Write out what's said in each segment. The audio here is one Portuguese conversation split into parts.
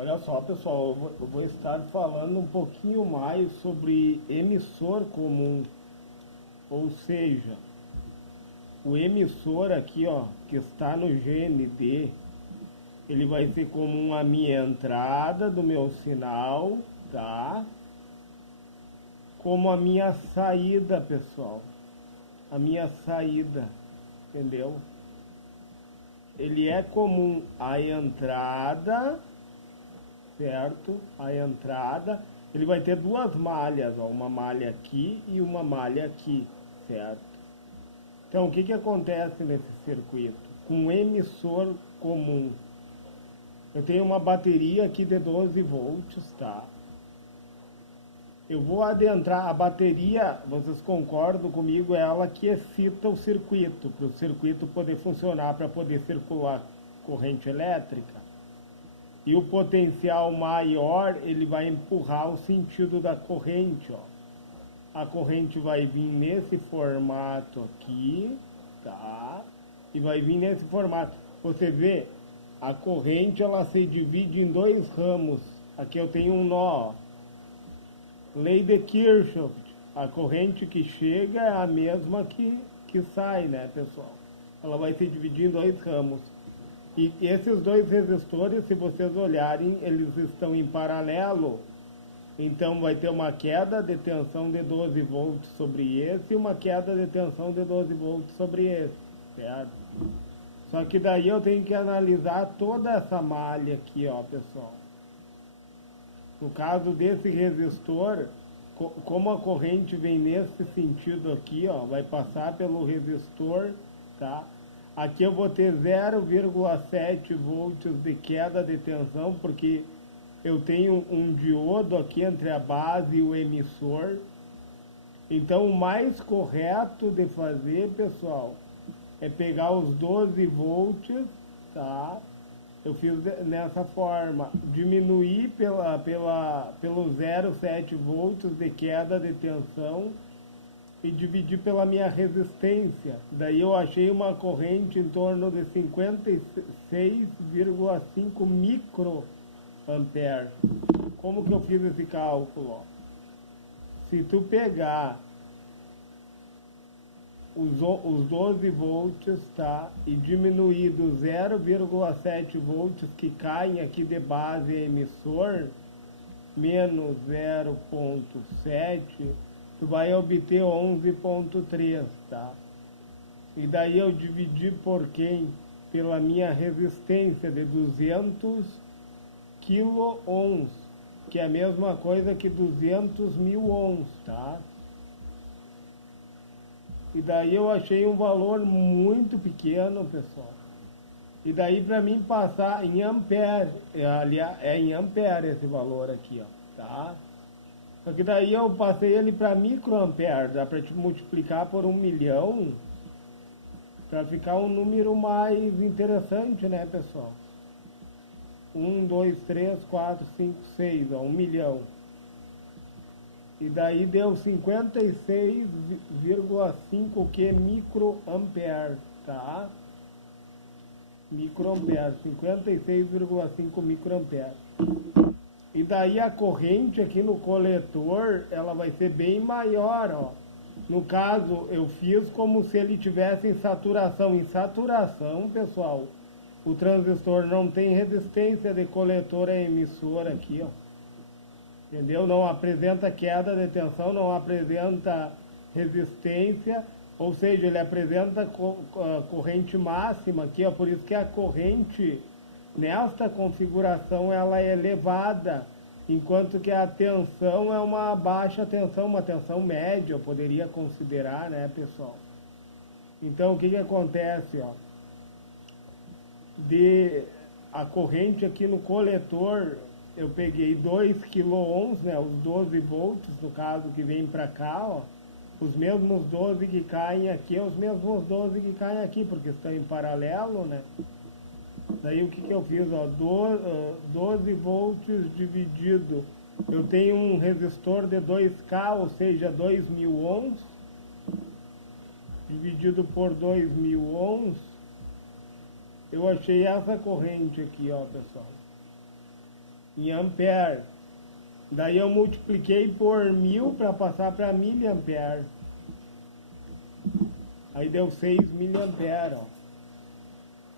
Olha só, pessoal, eu vou estar falando um pouquinho mais sobre emissor comum, ou seja, o emissor aqui, ó, que está no GND, ele vai ser comum a minha entrada do meu sinal, tá? Como a minha saída, pessoal, a minha saída, entendeu? Ele é comum a entrada, certo? A entrada, ele vai ter duas malhas, ó, uma malha aqui e uma malha aqui, certo? Então, o que que acontece nesse circuito? Com um emissor comum, eu tenho uma bateria aqui de 12 volts, tá? Eu vou adentrar a bateria, vocês concordam comigo, é ela que excita o circuito, para o circuito poder funcionar, para poder circular corrente elétrica. E o potencial maior, ele vai empurrar o sentido da corrente, ó. A corrente vai vir nesse formato aqui, tá? E vai vir nesse formato. Você vê, a corrente, ela se divide em dois ramos. Aqui eu tenho um nó, ó. Lei de Kirchhoff. A corrente que chega é a mesma que sai, né, pessoal? Ela vai se dividir em dois ramos. E esses dois resistores, se vocês olharem, eles estão em paralelo. Então vai ter uma queda de tensão de 12 volts sobre esse e uma queda de tensão de 12 volts sobre esse, certo? Só que daí eu tenho que analisar toda essa malha aqui, ó, pessoal. No caso desse resistor, como a corrente vem nesse sentido aqui, ó, vai passar pelo resistor, tá? Aqui eu vou ter 0,7 volts de queda de tensão, porque eu tenho um diodo aqui entre a base e o emissor. Então o mais correto de fazer, pessoal, é pegar os 12 volts, tá? Eu fiz nessa forma, diminuir pelo 0,7 volts de queda de tensão e dividir pela minha resistência. Daí eu achei uma corrente em torno de 56,5 microamperes. Como que eu fiz esse cálculo? Ó? Se tu pegar os 12 volts, tá? E diminuir do 0,7 volts que caem aqui de base emissor, menos 0,7, tu vai obter 11,3, tá? E daí eu dividi por quem? Pela minha resistência de 200 kΩ, que é a mesma coisa que 200 mil ohms, tá? E daí eu achei um valor muito pequeno, pessoal. E daí para mim passar em ampere, aliás, é em ampere esse valor aqui, ó, tá? Só que daí eu passei ele para microampere, dá para te multiplicar por 1 milhão, para ficar um número mais interessante, né, pessoal? 1, 2, 3, 4, 5, 6, ó, 1 milhão. E daí deu 56,5 que microampere, tá? Microampere, 56,5 microampere. E daí a corrente aqui no coletor, ela vai ser bem maior, ó. No caso, eu fiz como se ele tivesse em saturação. Em saturação, pessoal, o transistor não tem resistência de coletor a emissor aqui, ó. Entendeu? Não apresenta queda de tensão, não apresenta resistência, ou seja, ele apresenta corrente máxima aqui, ó, por isso que a corrente nesta configuração ela é elevada, enquanto que a tensão é uma baixa tensão, uma tensão média, eu poderia considerar, né, pessoal? Então, o que que acontece, ó? A corrente aqui no coletor, eu peguei 2 kΩ, né, os 12 volts, no caso, que vem para cá, ó, os mesmos 12 que caem aqui, os mesmos 12 que caem aqui, porque estão em paralelo, né? Daí o que que eu fiz, ó, 12 volts dividido, eu tenho um resistor de 2K, ou seja, 2.000 ohms, dividido por 2.000 ohms, eu achei essa corrente aqui, ó, pessoal. em ampere. Daí eu multipliquei por 1000 para passar para miliampere. Aí deu 6 miliampere, ó.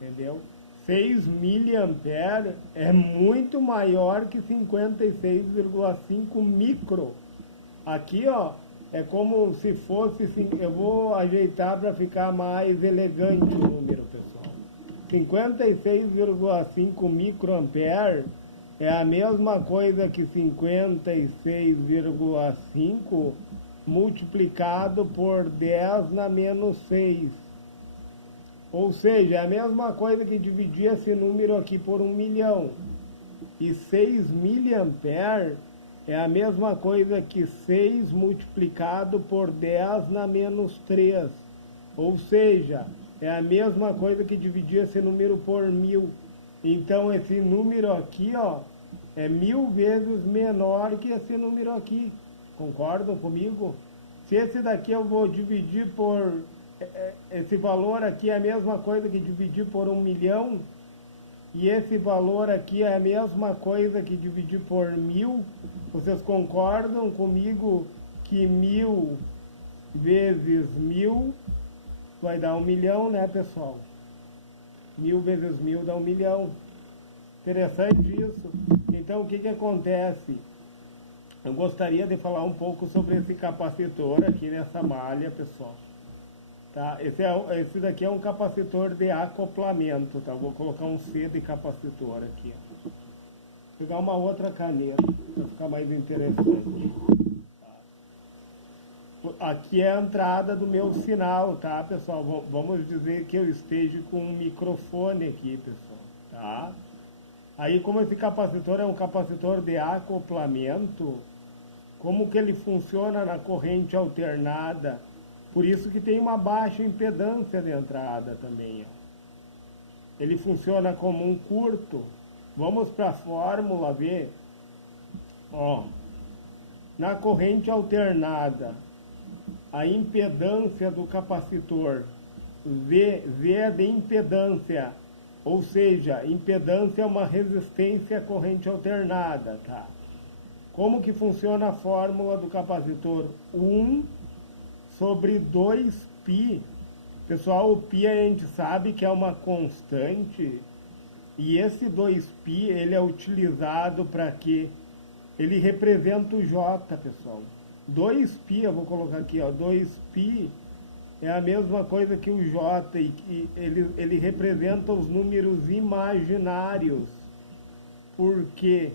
Entendeu? 6 miliampere é muito maior que 56,5 micro. Aqui, ó, é como se fosse, eu vou ajeitar para ficar mais elegante o número, pessoal. 56,5 microampere é a mesma coisa que 56,5 multiplicado por 10 na menos 6. Ou seja, é a mesma coisa que dividir esse número aqui por 1 milhão. E 6 miliampere é a mesma coisa que 6 multiplicado por 10 na menos 3. Ou seja, é a mesma coisa que dividir esse número por 1000. Então, esse número aqui, ó, é 1000 vezes menor que esse número aqui. Concordam comigo? Se esse daqui eu vou dividir por... Esse valor aqui é a mesma coisa que dividir por 1 milhão. E esse valor aqui é a mesma coisa que dividir por 1000. Vocês concordam comigo que 1000 vezes 1000 vai dar 1 milhão, né, pessoal? 1000 vezes 1000 dá 1 milhão. Interessante isso. Então, o que que acontece? Eu gostaria de falar um pouco sobre esse capacitor aqui nessa malha, pessoal. Tá? Esse daqui é um capacitor de acoplamento, tá? Vou colocar um C de capacitor aqui, ó. Vou pegar uma outra caneta para ficar mais interessante. Tá? Aqui é a entrada do meu sinal, tá, pessoal? Vamos dizer que eu esteja com um microfone aqui, pessoal, tá? Aí, como esse capacitor é um capacitor de acoplamento, como que ele funciona na corrente alternada? Por isso que tem uma baixa impedância de entrada também, ó. Ele funciona como um curto. Vamos para a fórmula ver. Ó, na corrente alternada, a impedância do capacitor, V é de impedância, ou seja, impedância é uma resistência à corrente alternada, tá? Como que funciona a fórmula do capacitor? 1 sobre 2π. Pessoal, o π a gente sabe que é uma constante, e esse 2π ele é utilizado para quê? Ele representa o J, pessoal. 2π, eu vou colocar aqui, ó, 2π é a mesma coisa que o J, e ele representa os números imaginários, porque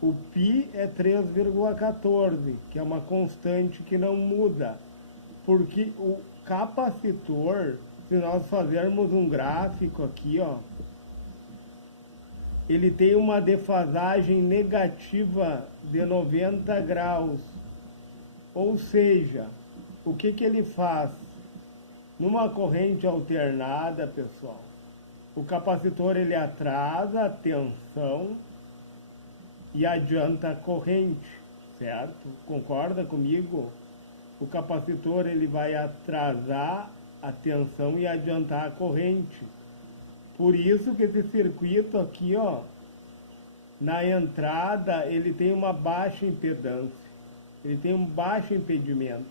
o π é 3,14, que é uma constante que não muda. Porque o capacitor, se nós fazermos um gráfico aqui, ó, ele tem uma defasagem negativa de 90 graus. Ou seja, o que que ele faz? Numa corrente alternada, pessoal, o capacitor ele atrasa a tensão e adianta a corrente, certo? Concorda comigo? O capacitor ele vai atrasar a tensão e adiantar a corrente. Por isso que esse circuito aqui, ó, na entrada ele tem uma baixa impedância, ele tem um baixo impedimento,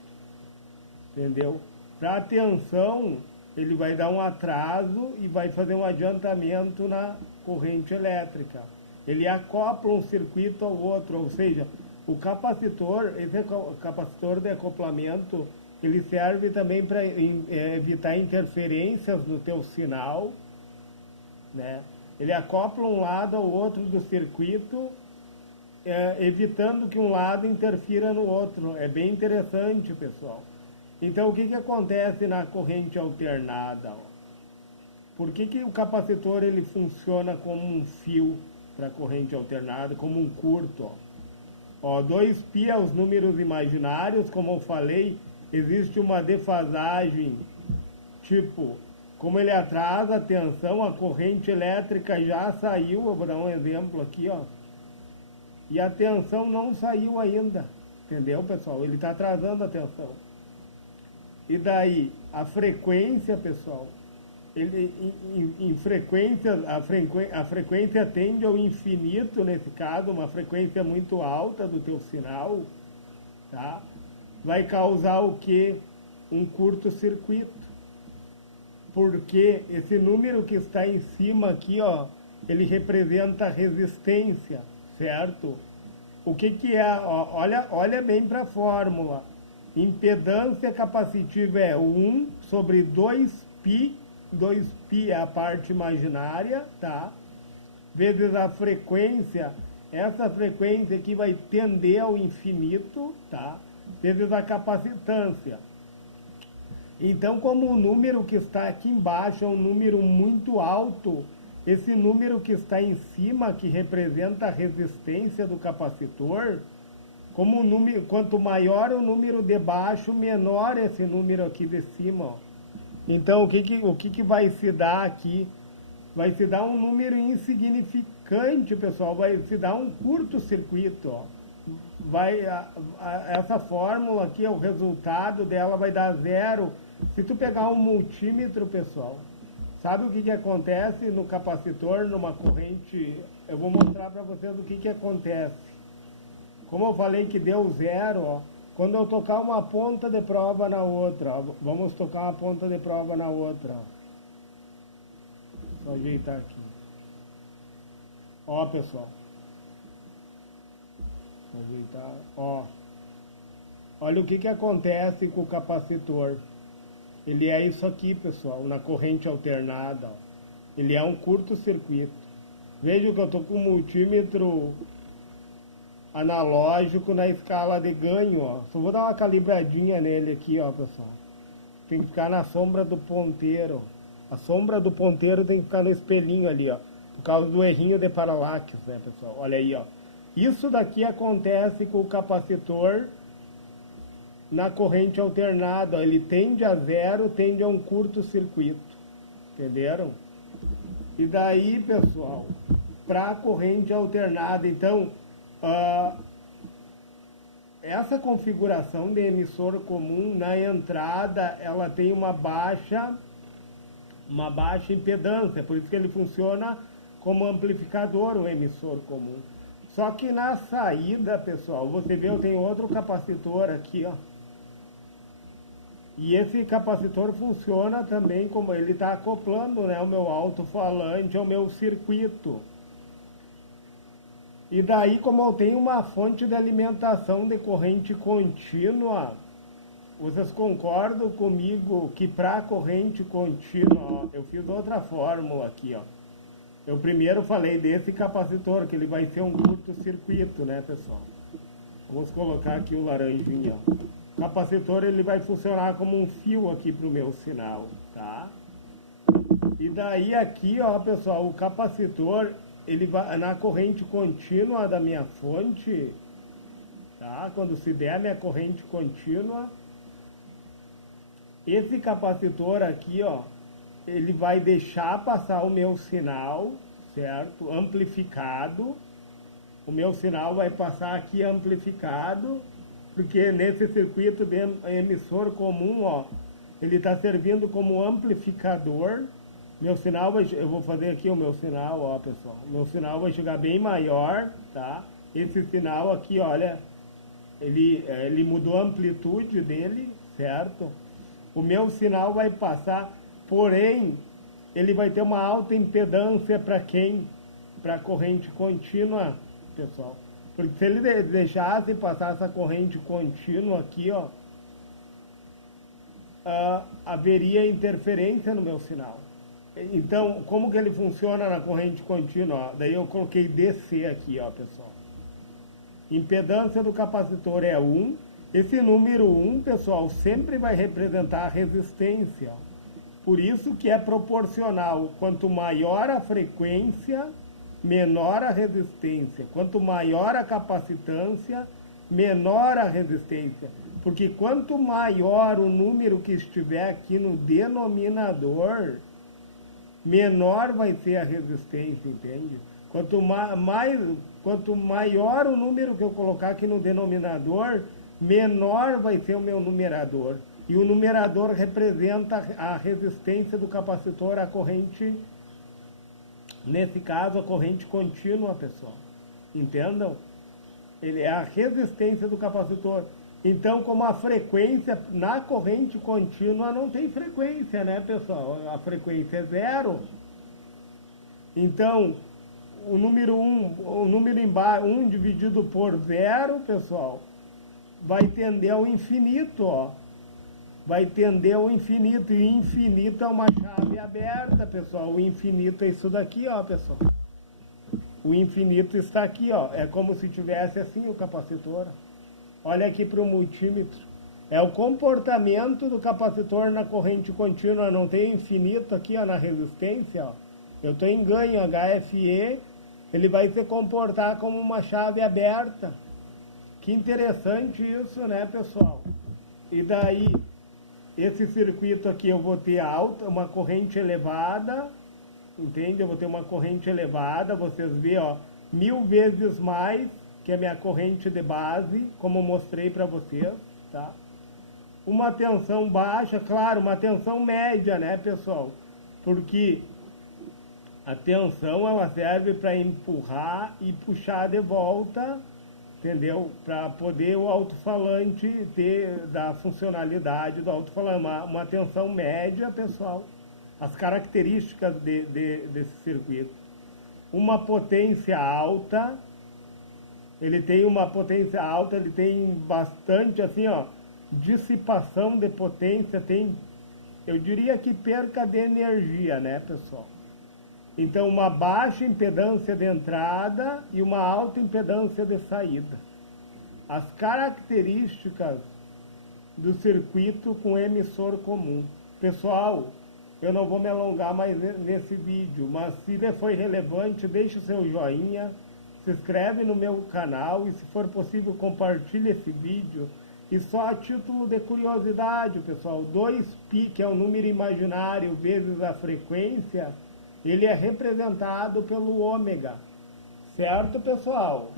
entendeu? Para a tensão ele vai dar um atraso e vai fazer um adiantamento na corrente elétrica. Ele acopla um circuito ao outro, ou seja, o capacitor, esse capacitor de acoplamento, ele serve também para evitar interferências no teu sinal, né? Ele acopla um lado ao outro do circuito, evitando que um lado interfira no outro. É bem interessante, pessoal. Então, o que que acontece na corrente alternada? Ó? Por que que o capacitor ele funciona como um fio para corrente alternada, como um curto? Ó, 2π é os números imaginários, como eu falei, existe uma defasagem, tipo, como ele atrasa a tensão, a corrente elétrica já saiu, eu vou dar um exemplo aqui, ó, e a tensão não saiu ainda, entendeu, pessoal? Ele está atrasando a tensão. E daí, a frequência, pessoal, ele em frequência, a frequência tende ao infinito, nesse caso, uma frequência muito alta do teu sinal, tá? Vai causar o quê? Um curto-circuito. Porque esse número que está em cima aqui, ó, ele representa resistência, certo? O que é? Ó, olha bem para a fórmula. Impedância capacitiva é 1 sobre 2π, 2π é a parte imaginária, tá? Vezes a frequência, essa frequência aqui vai tender ao infinito, tá? Vezes a capacitância. Então, como o número que está aqui embaixo é um número muito alto, esse número que está em cima, que representa a resistência do capacitor, como o número, quanto maior o número de baixo, menor esse número aqui de cima, ó. Então, o que vai se dar aqui? Vai se dar um número insignificante, pessoal. Vai se dar um curto-circuito, ó. Essa fórmula aqui, o resultado dela vai dar zero. Se tu pegar um multímetro, pessoal, sabe o que acontece no capacitor, numa corrente? Eu vou mostrar para vocês o que acontece. Como eu falei que deu zero, ó, quando eu tocar uma ponta de prova na outra, ó, vamos tocar uma ponta de prova na outra. Ó. Vou ajeitar aqui. Ó, pessoal. Vou ajeitar. Ó. Olha o que acontece com o capacitor. Ele é isso aqui, pessoal, na corrente alternada. Ó. Ele é um curto-circuito. Veja que eu estou com o multímetro analógico na escala de ganho, ó. Só vou dar uma calibradinha nele aqui, ó, pessoal. Tem que ficar na sombra do ponteiro. A sombra do ponteiro tem que ficar no espelhinho ali, ó. Por causa do errinho de paralaxe, né, pessoal? Olha aí, ó. Isso daqui acontece com o capacitor na corrente alternada. Ó. Ele tende a zero, tende a um curto-circuito. Entenderam? E daí, pessoal, para a corrente alternada, então... essa configuração de emissor comum, na entrada, ela tem uma baixa impedância, por isso que ele funciona como amplificador, o emissor comum. Só que na saída, pessoal, você vê, eu tenho outro capacitor aqui, ó. E esse capacitor funciona também como ele está acoplando, né, o meu alto-falante ao meu circuito. E daí, como eu tenho uma fonte de alimentação de corrente contínua, vocês concordam comigo que para a corrente contínua, ó, eu fiz outra fórmula aqui, ó. Eu primeiro falei desse capacitor, que ele vai ser um curto-circuito, né, pessoal? Vamos colocar aqui o laranjinha, ó. O capacitor, ele vai funcionar como um fio aqui para o meu sinal, tá? E daí aqui, ó, pessoal, o capacitor... ele vai na corrente contínua da minha fonte, tá? Quando se der a minha corrente contínua, esse capacitor aqui, ó, ele vai deixar passar o meu sinal, certo? Amplificado. O meu sinal vai passar aqui amplificado, porque nesse circuito de emissor comum, ó, ele está servindo como amplificador. Meu sinal vai, eu vou fazer aqui o meu sinal, ó, pessoal. O meu sinal vai chegar bem maior, tá? Esse sinal aqui, olha, ele mudou a amplitude dele, certo? O meu sinal vai passar, porém, ele vai ter uma alta impedância para quem? Para a corrente contínua, pessoal. Porque se ele deixasse passar essa corrente contínua aqui, ó, haveria interferência no meu sinal. Então, como que ele funciona na corrente contínua? Ó, daí eu coloquei DC aqui, ó, pessoal. Impedância do capacitor é 1. Esse número 1, pessoal, sempre vai representar a resistência. Ó. Por isso que é proporcional. Quanto maior a frequência, menor a resistência. Quanto maior a capacitância, menor a resistência. Porque quanto maior o número que estiver aqui no denominador, menor vai ser a resistência, entende? Quanto maior o número que eu colocar aqui no denominador, menor vai ser o meu numerador. e o numerador representa a resistência do capacitor à corrente, nesse caso a corrente contínua, pessoal. Entendam? Ele é a resistência do capacitor. Então, como a frequência na corrente contínua não tem frequência, né, pessoal? A frequência é zero. Então, o número 1 dividido por zero, pessoal, vai tender ao infinito, ó. Vai tender ao infinito. E infinito é uma chave aberta, pessoal. O infinito é isso daqui, ó, pessoal. O infinito está aqui, ó. É como se tivesse assim o capacitor. Olha aqui para o multímetro. É o comportamento do capacitor na corrente contínua. Não tem infinito aqui, ó, na resistência, ó. Eu estou em ganho, HFE. Ele vai se comportar como uma chave aberta. Que interessante isso, né, pessoal? E daí, esse circuito aqui eu vou ter alta, uma corrente elevada. Entende? Eu vou ter uma corrente elevada, vocês veem, ó, 1000 vezes mais que a minha corrente de base, como eu mostrei para vocês, tá? Uma tensão baixa, claro, uma tensão média, né, pessoal? Porque a tensão, ela serve para empurrar e puxar de volta, entendeu? Para poder o alto-falante ter da funcionalidade do alto-falante. Uma tensão média, pessoal. As características desse circuito. Uma potência alta, ele tem uma potência alta, ele tem bastante, assim, ó, dissipação de potência, tem, eu diria que perca de energia, né, pessoal? Então, uma baixa impedância de entrada e uma alta impedância de saída. As características do circuito com emissor comum. Pessoal, eu não vou me alongar mais nesse vídeo, mas se ele foi relevante, deixe o seu joinha, se inscreve no meu canal e, se for possível, compartilhe esse vídeo. E só a título de curiosidade, pessoal, 2π, que é um número imaginário, vezes a frequência, ele é representado pelo ômega. Certo, pessoal?